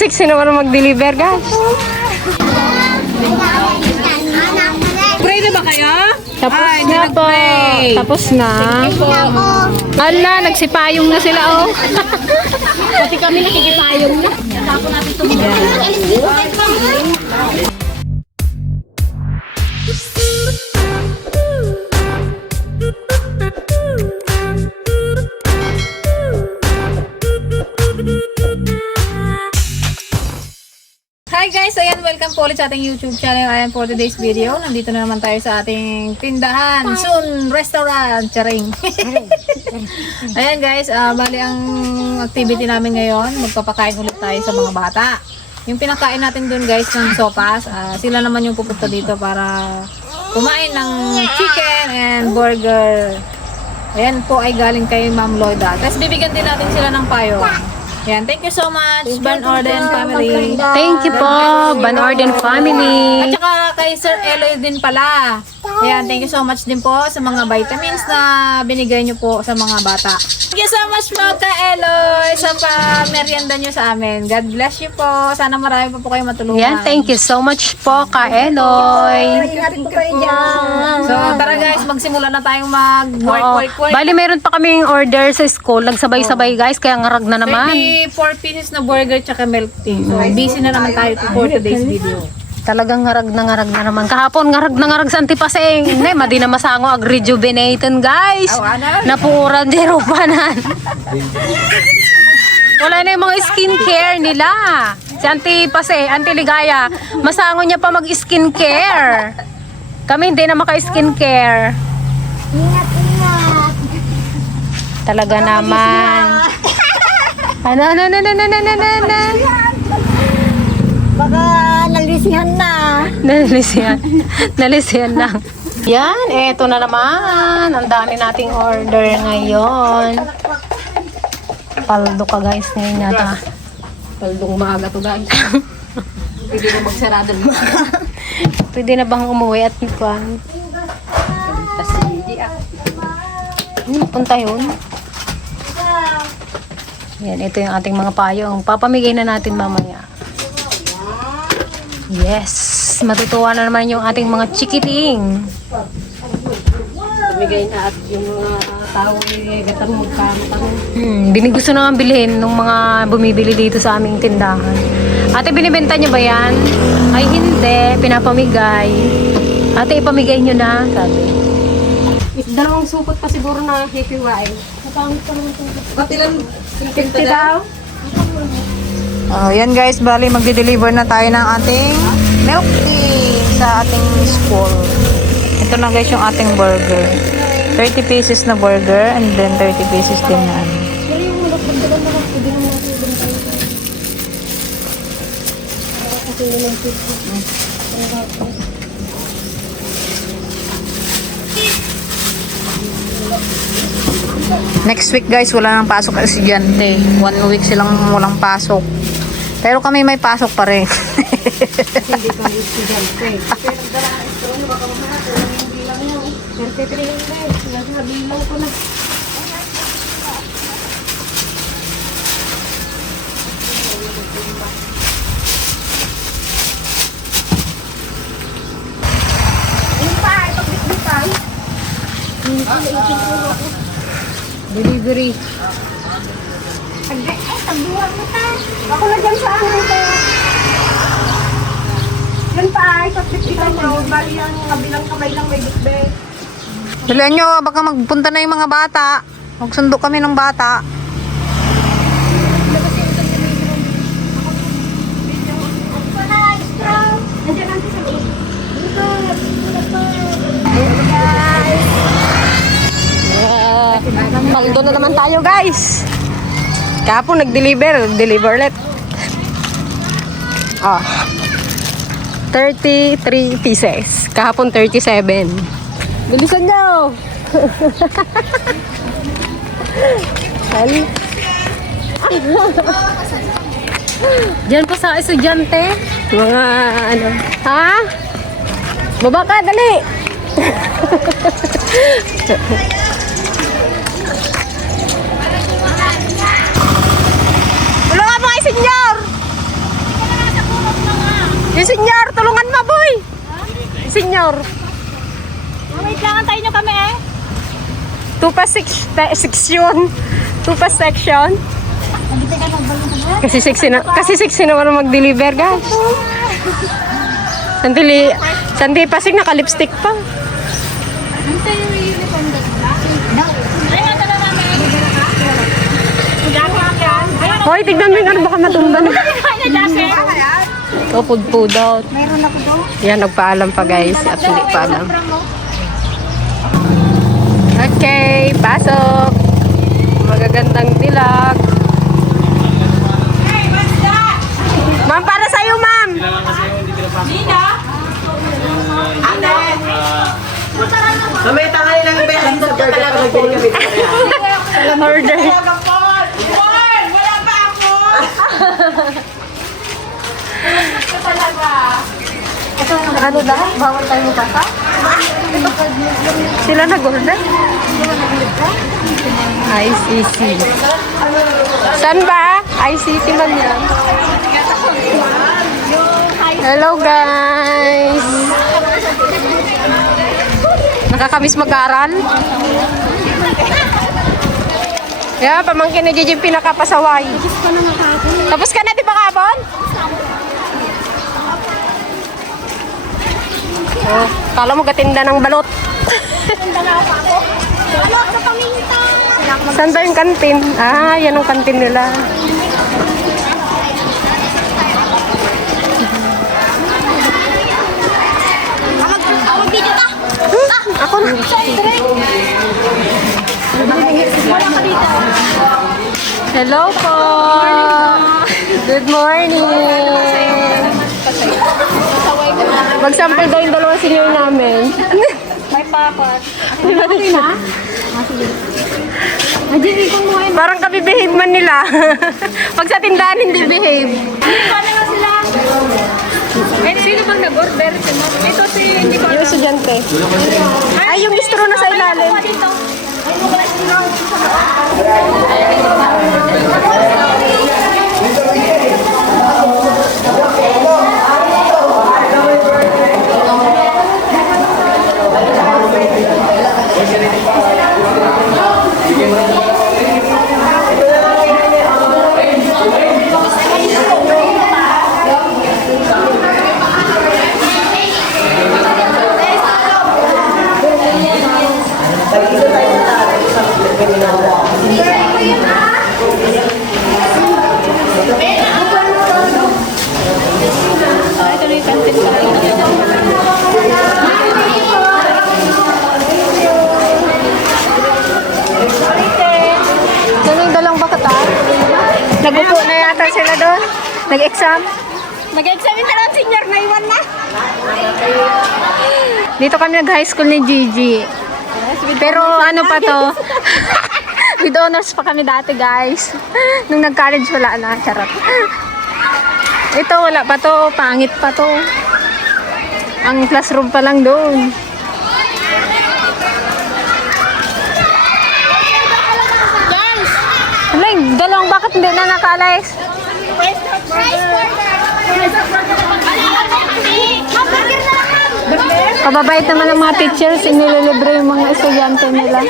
Sexy naman mag-deliver, guys. Pray na ba kayo? Tapos Ay, hindi na po. nag-pray. Tapos na. Ala, nagsipayong na sila, oh. Pati kami nakikipayong na. Hi guys! Ayan, welcome po ulit sa ating YouTube channel. Ayan for today's video. Nandito na naman tayo sa ating tindahan. Soon, restaurant. Charing. Ayan guys, ah, bali ang activity namin ngayon, magpapakain ulit tayo sa mga bata. Yung pinakain natin dun guys ng sopas, ah, sila naman yung pupunta dito para kumain ng chicken and burger. Ayan po ay galing kay Ma'am Loida. Tapos bibigyan din natin sila ng payo. Ayan, thank you so much, Van Orden family. Thank you po, Banorden At family. saka kay Sir Eloy din pala. Ayan, thank you so much din po sa mga vitamins na binigay niyo po sa mga bata. Thank you so much po kay Eloy sa pa-merienda niyo sa amin. God bless you po. Sana marami pa po kayo matulungan. Yan, thank you so much po, Ka Eloy. Ingatin po kayo dyan. So, tara guys, magsimula na tayong mag-work, work, work. Bali, meron pa kaming order sa school. Nagsabay-sabay, guys, kaya ngarag na naman. Maybe 4 pieces na burger tsaka milk tea. So, busy na naman tayo for today's video. Talagang ngarag na ngarag na naman. Kahapon, ngarag na ngarag sa antipaseng. Hindi, madi na masango ag rejuvenated, guys. Ano? Napuuran di rupanan. Wala na yung mga skincare nila. Si Auntie Pase, Auntie Ligaya, masango niya pa mag-skincare. Kami hindi na maka-skincare. Talaga naman. Ano, ano, ano, ano, ano, ano, ano? Baka nalisihan na. Nalisiyan. Nalisiyan lang. Yan, eto na naman. Ang dami nating order ngayon. Paldo ka guys ngayon yata. Paldong maaga to guys. Pwede mo magsarado mo. Pwede na bang umuwi at kuan? Hmm, punta yun. Yan, ito yung ating mga payong. Papamigay na natin mamaya. Yes! Matutuwa na naman yung ating mga chikiting. Bigay na at yung mga tao ay gatang magkano Hmm, binigusto na nga bilhin ng mga bumibili dito sa aming tindahan. Ate, binibenta niyo ba yan? Ay, hindi. Pinapamigay. Ate, ipamigay niyo na, sabi. Dalawang supot pa siguro na happy wine. Ba't ilan? 50 daw? Oh, yan guys, bali magde-deliver na tayo ng ating milk tea sa ating school. Ito na guys yung ating burger. 30 pieces na burger and then 30 pieces din na ano. Next week guys, wala nang pasok ang estudyante. One week silang walang pasok. Pero kami may pasok pa rin. Hindi kami estudyante. Delivery. Ay, tagduhan mo ta. Ako na dyan sa ano ito. Yan pa ay, pagpipitan mo. Bali ang kabilang kamay lang may bigbe. Dalihan nyo, baka magpunta na yung mga bata. Magsundo kami ng bata. Paldo na naman tayo, guys. Kahapon nag-deliver. Deliver ulit. Ah. 33 pieces. Kahapon 37. Bilisan nyo! Hali. Diyan po sa estudyante. Mga ano. Ha? Baba ka, dali! 2 pa section. 2 pa section. Kasi sexy na, kasi sexy na naman mag-deliver, guys. Sandali, sandali pasig naka-lipstick pa. Hoy, tignan mo yung ano, baka matumba na. Tupod po. Meron ako daw. Yan, nagpaalam pa guys. At hindi pa alam. Okay, pasok. Magagandang dilag. Ma'am, para sa'yo, ma'am. Mamaya tangali lang ba? Sa burger pa nagbili kami. Order. ano daw? Bawal tayo mukasa? Sila nag-order? ICC. Saan ba? ICC man yan. Hello guys! Nakakamiss mag-aral? Yeah, pamangkin ni Gigi pinakapasaway. Tapos ka na, di ba kapon? Oh, kala mo gatinda ng balot. Ano ako paminta? Saan ba yung kantin? Ah, yan ang kantin nila. Hmm, ako na. Hello po. Good morning. Mag-sample daw yung dalawang senior namin. May papat. Parang kabi-behave man nila. Pag sa tindahan, hindi behave. Paano nga sila? Eh, sino bang nag-order? Ito si, hindi ko Yung estudyante. Ay, yung straw na sa ilalim. Dito. Sino Nagupo na yata sila doon. Nag-exam. Nag-examine na lang senior na iwan na. Dito kami nag-high school ni Gigi. Pero ano pa to? With honors pa kami dati guys. Nung nag-college wala na. Charot. Ito wala pa to. Pangit pa to. Ang classroom pa lang doon. Wala, yung dalawang bakit hindi na naka-Alex? Rice burger. Rice burger. Hamburger na lang, ma'am. Kababait naman ng mga teachers, inililibre yung mga estudyante nila.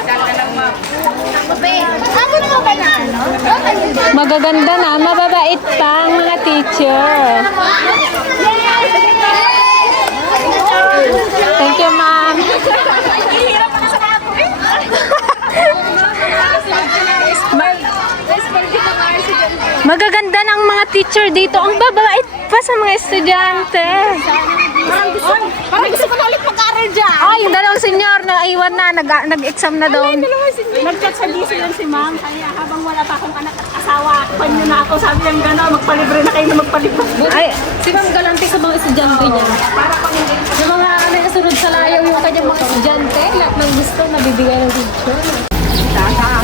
Magaganda na, mababait pa ang mga teacher. Thank you, ma'am. Magaganda ng mga teacher dito. Ang babait pa sa mga estudyante. Parang gusto, parang gusto ko na ulit mag-aral dyan. Ay, yung dalawang senior na iwan na, nag- nag-exam na doon. Nag-chat sa DC yun si ma'am. Kaya habang wala pa akong anak at asawa, panyo na ako. Sabi niya gano'n, magpalibre na kayo na magpalibre. Ay, Si Ma'am Galante sa mga estudyante niya. Yung mga ano yung sunod sa layaw yung kanyang mga estudyante, lahat ng gusto nabibigay ng teacher.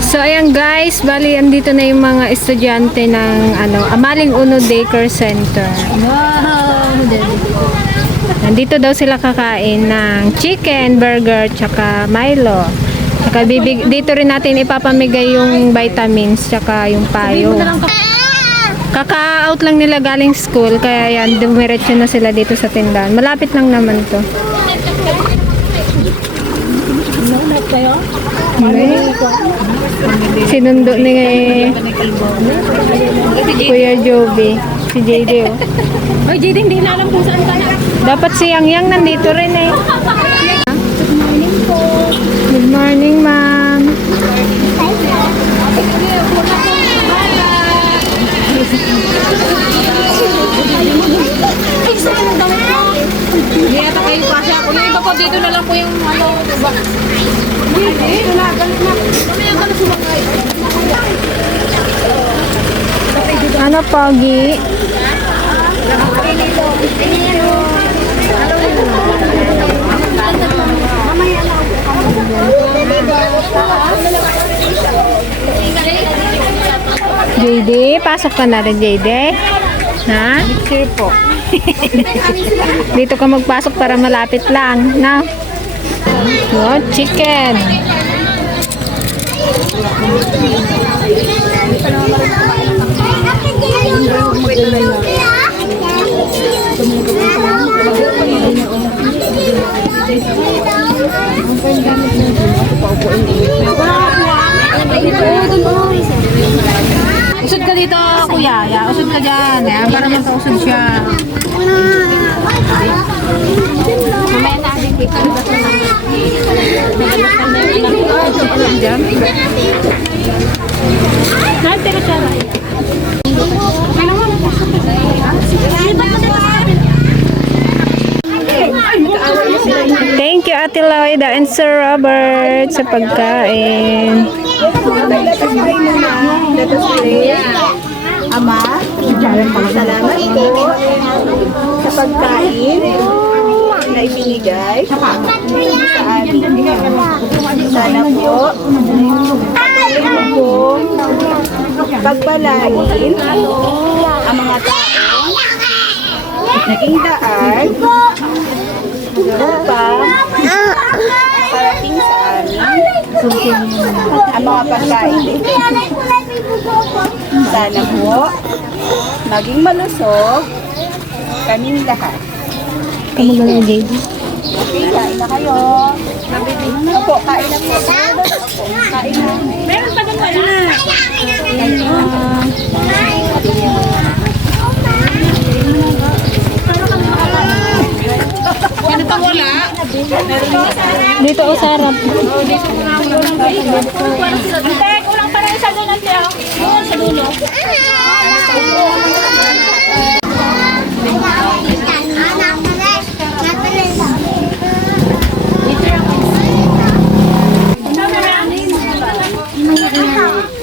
So ayan guys, bali andito na yung mga estudyante ng ano, Amaling Uno Daycare Center. Wow! Nandito daw sila kakain ng chicken, burger, tsaka Milo. Tsaka bibig, dito rin natin ipapamigay yung vitamins, tsaka yung payo. Kaka-out lang nila galing school, kaya yan, dumiretso na sila dito sa tindahan. Malapit lang naman to. Hindi. Sinundo ni Kuya Joby. Si JD oh. Ay, JD, hindi na alam kung saan ka na. Dapat si Yang Yang nandito rin eh. Good morning, ma'am. Hindi ata kayo kasi ako. Yung iba po dito na lang po yung ano, ba? Ano, Pogi? JD, pasok ka na rin, JD. Ha? Sure po. Dito ka magpasok para malapit lang, na? Oh, chicken. Usod ka dito, kuya. Ya, usod ka dyan. Yan, para magkausod siya. Thank you, Ate Loida and Sir Robert sa pagkain. Ama, salamat po sa pagkain na ibinigay sa amin. Sana po, patuloy po pagpalain ang mga tao naging daan upang parating sa amin ang mga pagkain Sana po, maging malusog kaming lahat. Kamu na JD. Okay, kain na kayo. Opo, kain na po. Opo, kain na. Meron pa doon pala. Ano pa wala? Dito o sarap. Ante, kulang pa rin isa doon ante. oh. Doon sa dulo.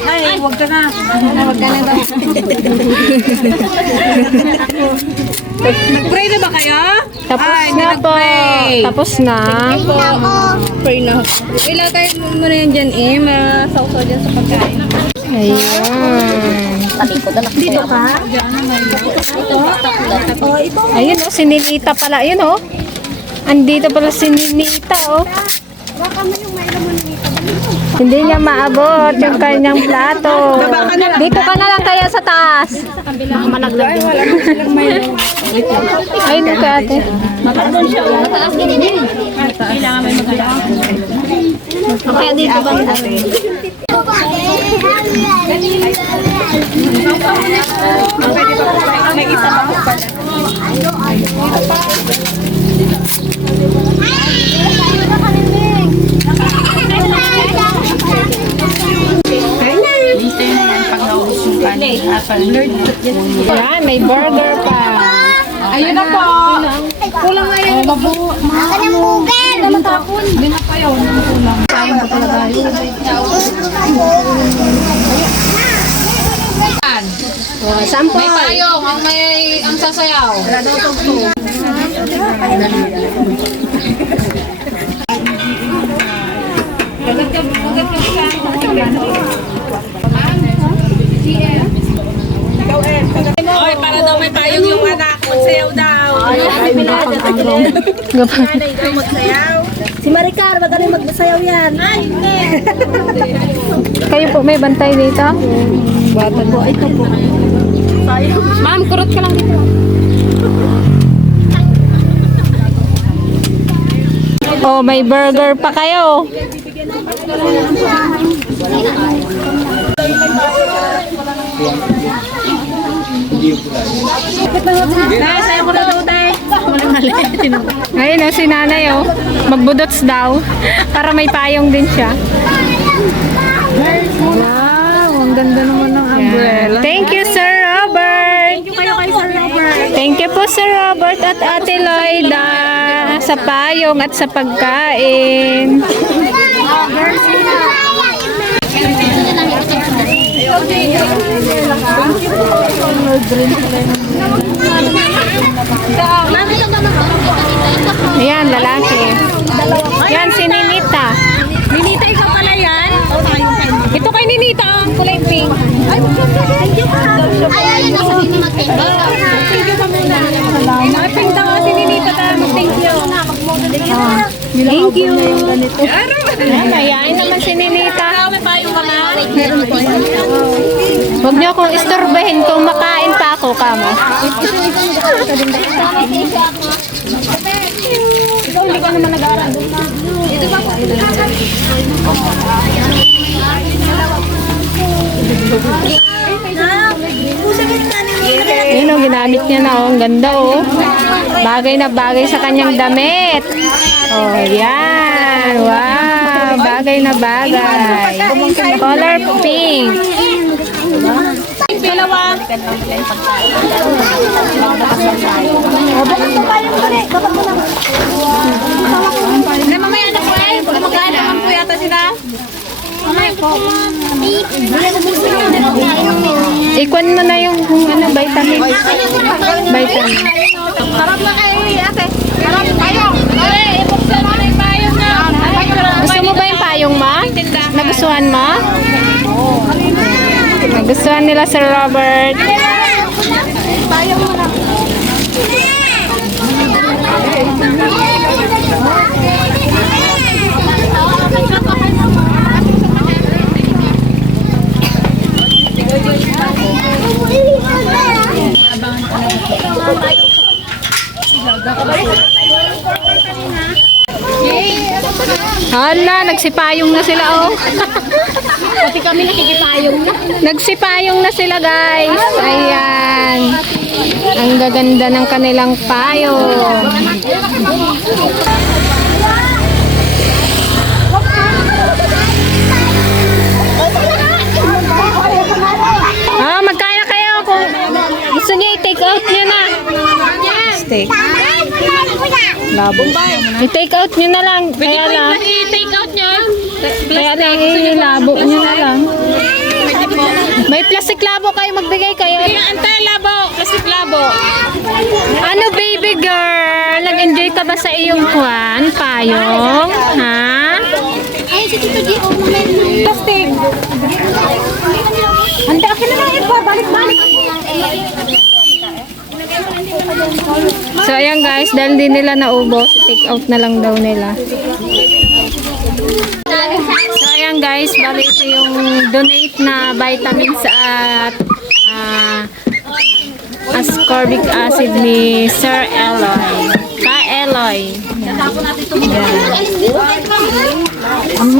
Ay, wag ka na. Wag ka na daw. Nag-pray na ba kayo? Tapos Ay, na po. Tapos na. Pray na. Ilagay mo muna yan dyan eh. Masausaw dyan sa pagkain. Dito ka? Ayun o, si Ninita pala. Ayun o. Andito pala si Ninita o. Hindi niya maabot yung kanyang plato. Dito ka na lang kaya sa taas. Ayun ka ate. Kaya dito ba? May isa pa po pala. Ayan, may burger pa. Ayun na po. Kulang nga yan. Sampo. May payong. Ang may ang sasayaw. Oy, para daw may payong yung anak. Magsayaw daw. Si Maricar, magaling magbasayaw yan. Ay, Kayo po may bantay dito? Bata po. Ito po. Ma'am, kurot ka lang dito. Oh, may burger pa kayo. Dahil sa'yo ko na daw. Mali-mali. Ayun oh, si nanay oh. Magbudots daw. Para may payong din siya. Wow, ang ganda naman ng umbrella. Thank you, Sir Robert. Thank you kayo kay Sir Robert. Thank you po, Sir Robert at Ate Loida sa payong at sa pagkain. Ayan, lalaki. Yan, si Ninita. Ninita, ikaw pala yan? Ito kay Ninita, ang kulay pink. Pink daw si Ninita, tayo mag-thank you. Thank you. Ayan, mayayain naman si Ninita. Huwag niyo akong istorbahin kung makain pa ako, kamo. Yun oh, ginamit niya na oh. Ang ganda oh. Bagay na bagay sa kanyang damit. Oh, yan. Wow. Bagay na bagay. Color pink. Dalawa. Na mamaya na po eh. Kumakain naman po yata sila. Ikwan mo na yung ano, vitamin. Vitamin. Sarap na kayo ate. Sarap tayo. Gusto mo ba yung payong ma? Nagustuhan mo? Nagustuhan nila Sir Robert. Nagsipayong na sila oh. Pati kami nakikipayong na. Nagsipayong na sila guys. Ayan. Ang gaganda ng kanilang payong. Ah, magkaya kayo kung gusto niyo i-take out niyo na. Steak. Labo. I-take out niyo na lang. Kaya lang. I-take out niya. Kaya lang ilabo niyo na lang. May plastic labo kayo magbigay kayo. Antay labo. Plastic labo. Ano baby girl? Nag-enjoy ka ba sa iyong kwan? Payong? Ha? Plastic. Ante, akin na lang ito. Balik-balik. So ayan guys, dahil di nila naubos, take out na lang daw nila. So ayan guys, bali ito yung donate na vitamins at ah, ascorbic acid ni Sir Eloy. Ka Eloy. Ang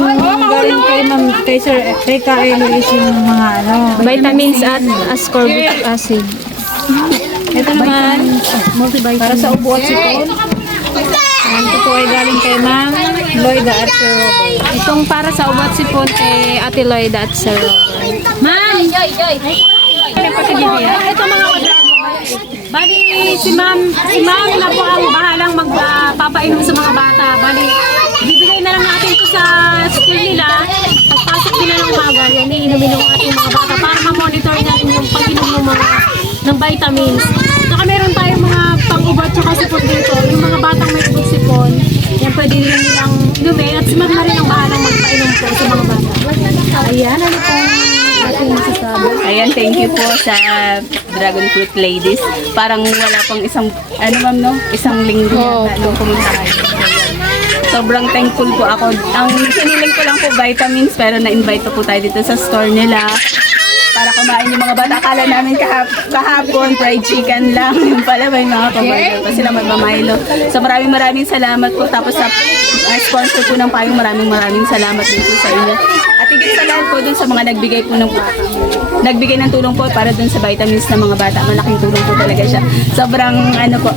galing kay ma'am, kay sir, kay Kaelo is yung mga ano. Vitamins at ascorbic acid. Ito naman, para sa ubo at sipon. Ayan, ito po ay galing kay ma'am Lloyda at Sir Robert. Itong para sa ubat sipon kay Ate Lloyd at Sir Robert. Ma'am! Ito mga Bali, si ma'am, si ma'am na po ang bahalang magpapainom sa mga bata. Bali, bibigay na lang natin to sa school nila. Pagpasok nila ng umaga, yan iinumin ng ating mga bata para ma-monitor natin yung pag-inom ng mga ng vitamins. Saka meron tayong mga pang-ubat tsaka sipon dito. Yung mga batang may ubat sipon, yan pwede nila nilang inumin. At si ma'am na rin ang bahalang magpainom po sa mga bata. Ayan, ano po? Ayan, thank you po sa Dragon Fruit Ladies. Parang wala pang isang, ano ma'am, no? Isang linggo Oo. yata nung pumunta kayo. Sobrang thankful po ako. Ang siniling ko lang po vitamins, pero na-invite po tayo dito sa store nila. Para kumain yung mga bata. Akala namin kahap kahapon fried chicken lang. Yung pala may mga kabaryo pa sila magmamilo. So maraming maraming salamat po. Tapos sa uh, sponsor po ng payong maraming maraming salamat din po sa inyo. At higit sa lahat po dun sa mga nagbigay po ng nagbigay ng tulong po para dun sa vitamins ng mga bata. Malaking tulong po talaga siya. Sobrang ano po,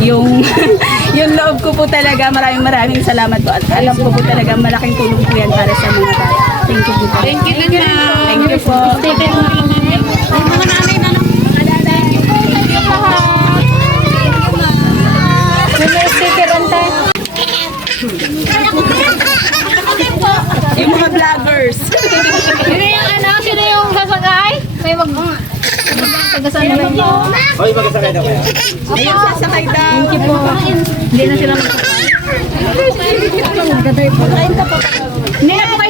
yung yung loob ko po talaga. Maraming maraming salamat po. At alam ko po talaga malaking tulong po yan para sa mga bata. Thank you po. Thank you, Thank you po. May may sticker ante. Yung mga vloggers. Sino yung ano? Sino yung sasakay? May mag... Tagasan na lang yun. Ayun, sasakay daw. Hindi na sila magsasakay. Hindi na po kayo?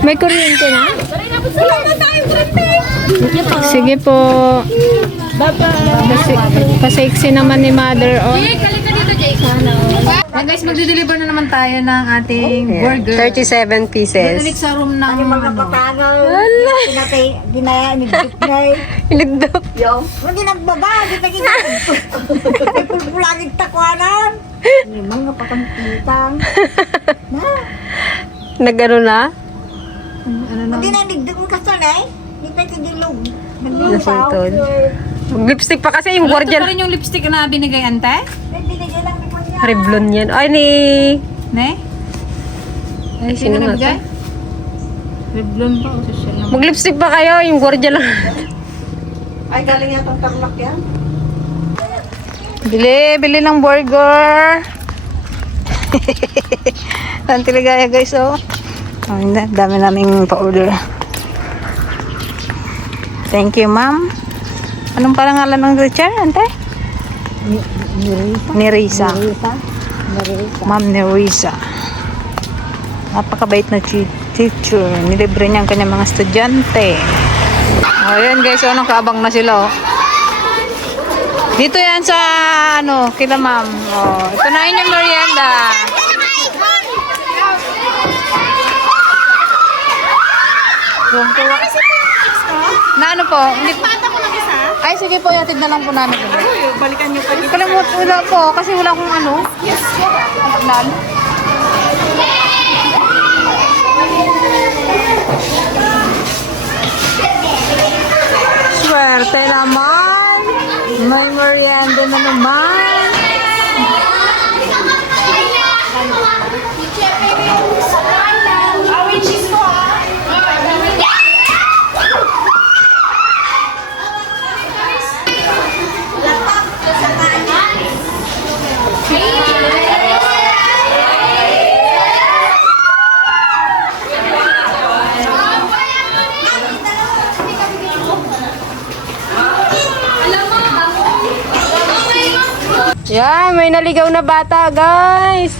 May kuryente na? Sige po. Kasi, pasiksi naman ni mother. Oh. Yan guys, magde-deliver na naman tayo ng ating burger. 37 pieces. Balik sa room ng ano. Wala. Pinatay, dinaya, na eh. Inagdap. Hindi nagbaba, di pa kita. Pulpulagig takwanan. Yung mga pakampitang. Nagano na? Hindi na nagdip ka sa eh. Di pa kadilog. Nasuntod. Lipstick pa kasi yung Ito guardian. pa rin yung lipstick na binigay ante? Binigyan lang ni Kuya. Revlon yan. Ay, ni... Ne? Ay, Sino nga nagbigay? Revlon pa o naman. Mag-lipstick pa kayo, yung guardian lang. Ay, galing yata ang tarlak yan. Bili, bili ng burger. Ang tiligaya guys, oh. Oh, hindi, dami naming pa-order. Thank you, ma'am. Anong parangalan ng teacher, ante? Nerisa. Nerisa. Ma'am Nerisa. Napakabait na teacher. Nilibre niya ang kanyang mga estudyante. Oh, yan guys, oh, nakaabang na sila, oh. Dito yan sa ano, kila ma'am. Oh, ito na inyong merienda. Po. Na ano po? Hindi Ay, sige po, yatid na lang po namin. Balikan niyo pa dito. Kalimut, wala po, kasi wala akong ano. Yes. Nan. Swerte naman. May merienda na naman. Yan, may naligaw na bata, guys.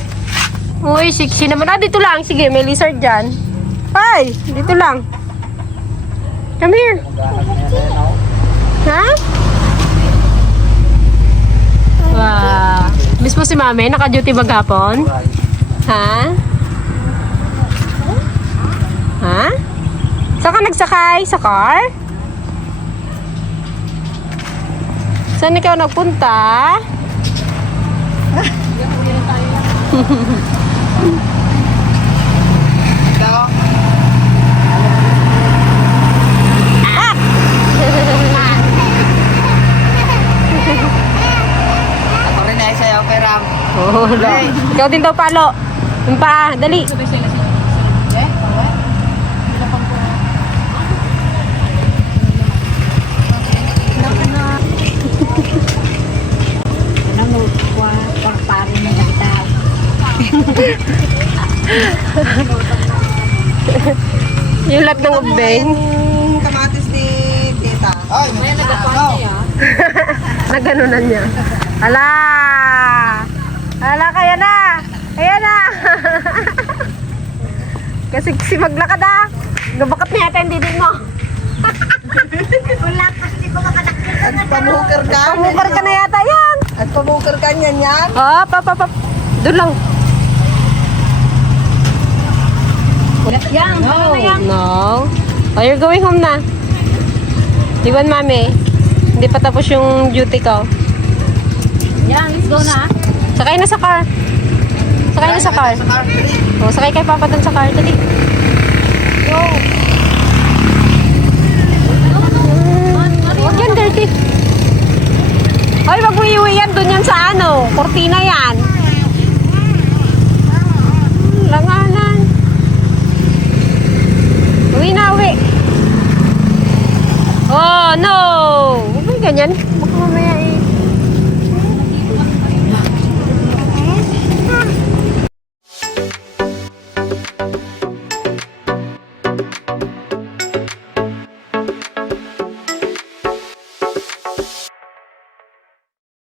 Uy, sexy naman. Ah, dito lang. Sige, may lizard dyan. Ay, dito lang. Come here. Ha? Wow. Miss mo si mami? Naka-duty maghapon? Ha? Ha? Saan ka nagsakay? Sa car? Saan ikaw nagpunta? Ako rin ay kay Ram. Oh, Ikaw din daw palo. Yung pa, dali. Ano, pagpari na kita. Yung lahat ng ubeng. Kamatis Naganunan niya. Ala! Ala, kaya na! Kaya na! Kasi si maglakad ah. Gabakat niya yata yung dibig mo. Wala kasi ko makadakit. Pamukar ka. Pamukar ka na yata yan. At pamukar ka niyan yan. Oh, pap, pap, pap. Doon lang. Yan, No. No. Oh, you're going home na. Iwan mami. Hindi pa tapos yung duty ko. yan, let's go na. Sakay na sa car. Sakay na sa car. Oh, sakay kay Papa dun sa car. Dali. Go. Huwag yan, dirty. Hoy, wag mo iuwi yan. Dun yan sa ano. Kortina yan. Hmm, Langanan. Uwi na, uwi. Oh, no. Huwag ganyan.